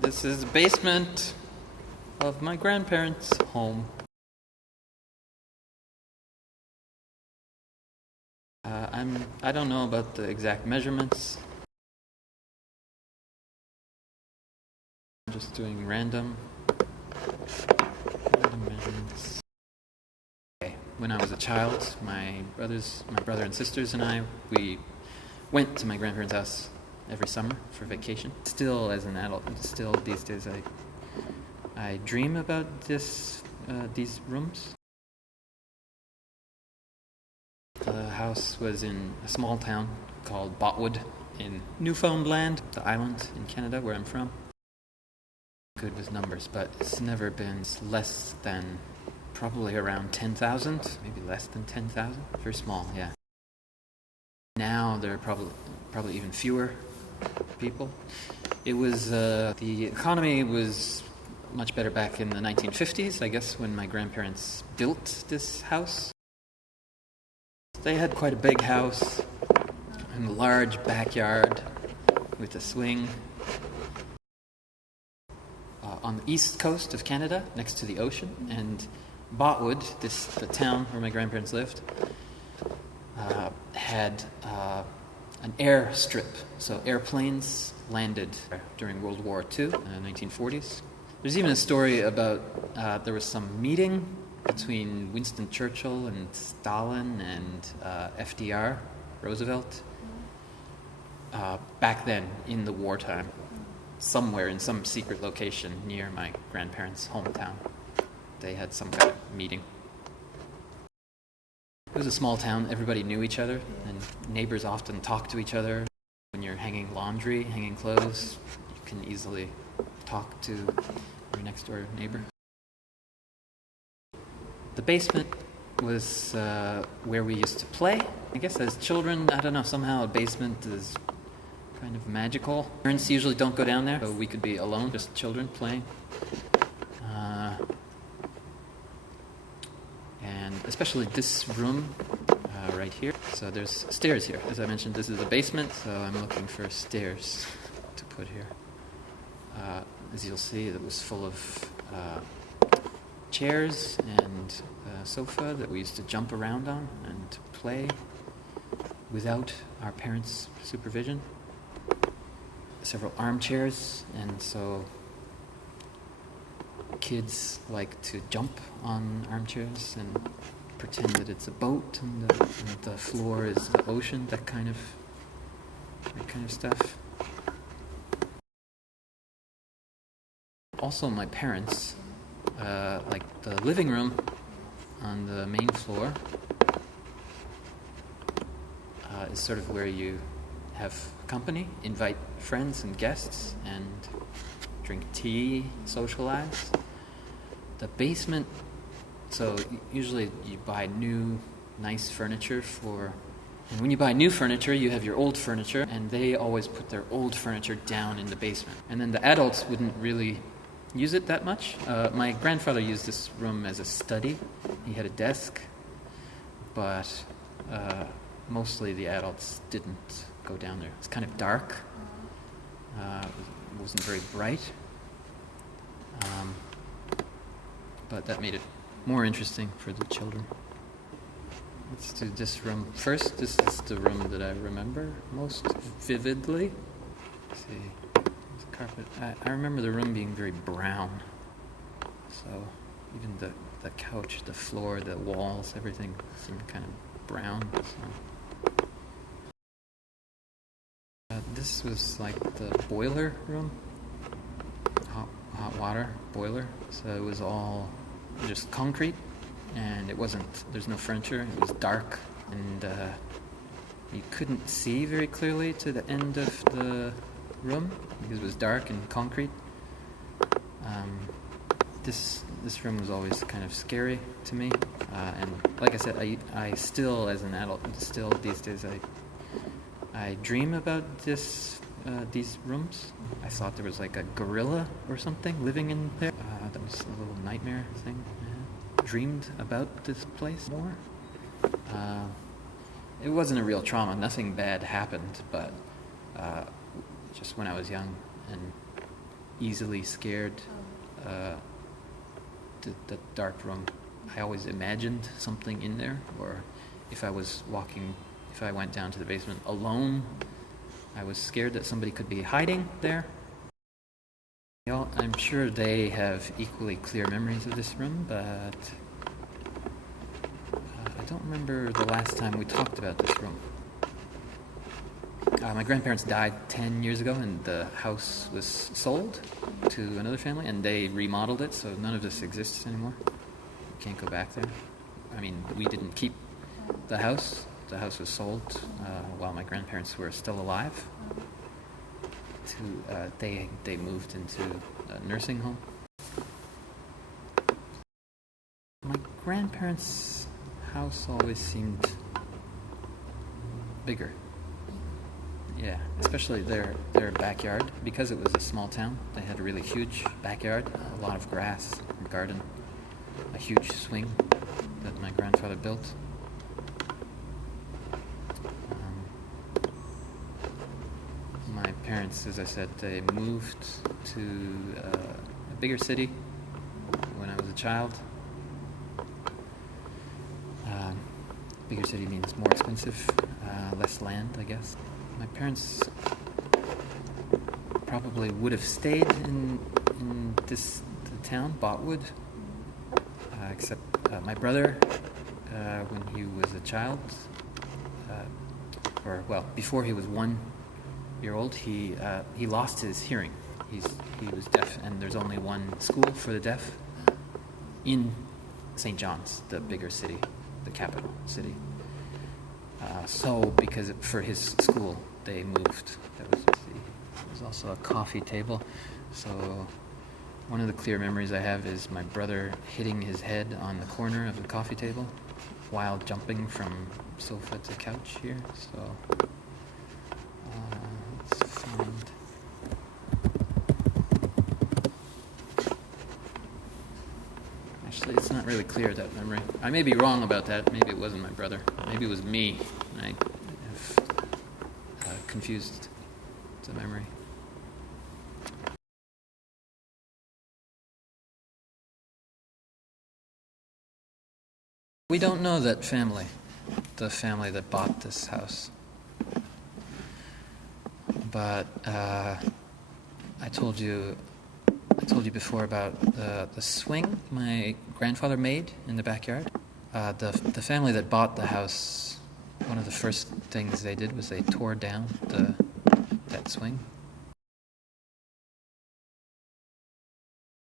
This is the basement of my grandparents' home. I don't know about the exact measurements. I'm just doing random measurements. Okay. When I was a child, my brother and sisters and I, we went to my grandparents' house every summer for vacation. Still, as an adult, these days, I dream about these rooms. The house was in a small town called Botwood in Newfoundland, the island in Canada where I'm from. Good with numbers, but it's never been less than probably around 10,000, maybe less than 10,000. Very small, yeah. Now there are probably even fewer people. It was the economy was much better back in the 1950s, I guess, when my grandparents built this house. They had quite a big house and a large backyard with a swing on the east coast of Canada, next to the ocean. And Botwood, the town where my grandparents lived, had an airstrip. So airplanes landed during World War II in the 1940s. There's even a story about there was some meeting between Winston Churchill and Stalin and FDR, Roosevelt, back then in the wartime, somewhere in some secret location near my grandparents' hometown. They had some kind of meeting. It was a small town, everybody knew each other, and neighbors often talked to each other. When you're hanging laundry, hanging clothes, you can easily talk to your next door neighbor. The basement was where we used to play. I guess as children, I don't know, somehow a basement is kind of magical. Parents usually don't go down there, so we could be alone, just children playing. And especially this room right here. So there's stairs here. As I mentioned, this is a basement, so I'm looking for stairs to put here. As you'll see, it was full of chairs and a sofa that we used to jump around on and play without our parents' supervision. Several armchairs, and so kids like to jump on armchairs and pretend that it's a boat and the floor is the ocean, that kind of stuff. Also, my parents, like the living room on the main floor, is sort of where you have company, invite friends and guests, and drink tea, socialize. The basement, so usually you buy new, nice furniture and when you buy new furniture, you have your old furniture, and they always put their old furniture down in the basement. And then the adults wouldn't really use it that much. My grandfather used this room as a study. He had a desk, but mostly the adults didn't go down there. It's kind of dark. It wasn't very bright. But that made it more interesting for the children. Let's do this room first. This is the room that I remember most vividly. Let's see. The carpet. I remember the room being very brown. So even the couch, the floor, the walls, everything seemed kind of brown. So. This was like the boiler room, hot water boiler. So it was all just concrete, and there's no furniture. It was dark, and you couldn't see very clearly to the end of the room because it was dark and concrete. This room was always kind of scary to me, and like I said, I still, as an adult, these days, I dream about these rooms. I thought there was like a gorilla or something living in there. That was a little nightmare thing. Dreamed about this place more. It wasn't a real trauma. Nothing bad happened, but just when I was young and easily scared. The dark room, I always imagined something in there, or if I went down to the basement alone, I was scared that somebody could be hiding there. I'm sure they have equally clear memories of this room, but I don't remember the last time we talked about this room. My grandparents died 10 years ago, and the house was sold to another family, and they remodeled it, so none of this exists anymore. We can't go back there. I mean, we didn't keep the house. The house was sold while my grandparents were still alive. They moved into a nursing home. My grandparents' house always seemed bigger. Yeah, especially their backyard. Because it was a small town, they had a really huge backyard, a lot of grass, a garden, a huge swing that my grandfather built. My parents, as I said, they moved to a bigger city when I was a child. Bigger city means more expensive, less land, I guess. My parents probably would have stayed in the town, Botwood, except my brother, when he was a child, before he was 1 year old, he lost his hearing. He was deaf, and there's only one school for the deaf in St. John's, the bigger city, the capital city. Because for his school, they moved. There's also a coffee table. So one of the clear memories I have is my brother hitting his head on the corner of the coffee table while jumping from sofa to couch here. So let's find... Actually, it's not really clear, that memory. I may be wrong about that. Maybe it wasn't my brother. Maybe it was me. I have confused the memory. We don't know that family, the family that bought this house. But I told you before about the swing my grandfather made in the backyard. The family that bought the house, one of the first things they did was they tore down that swing.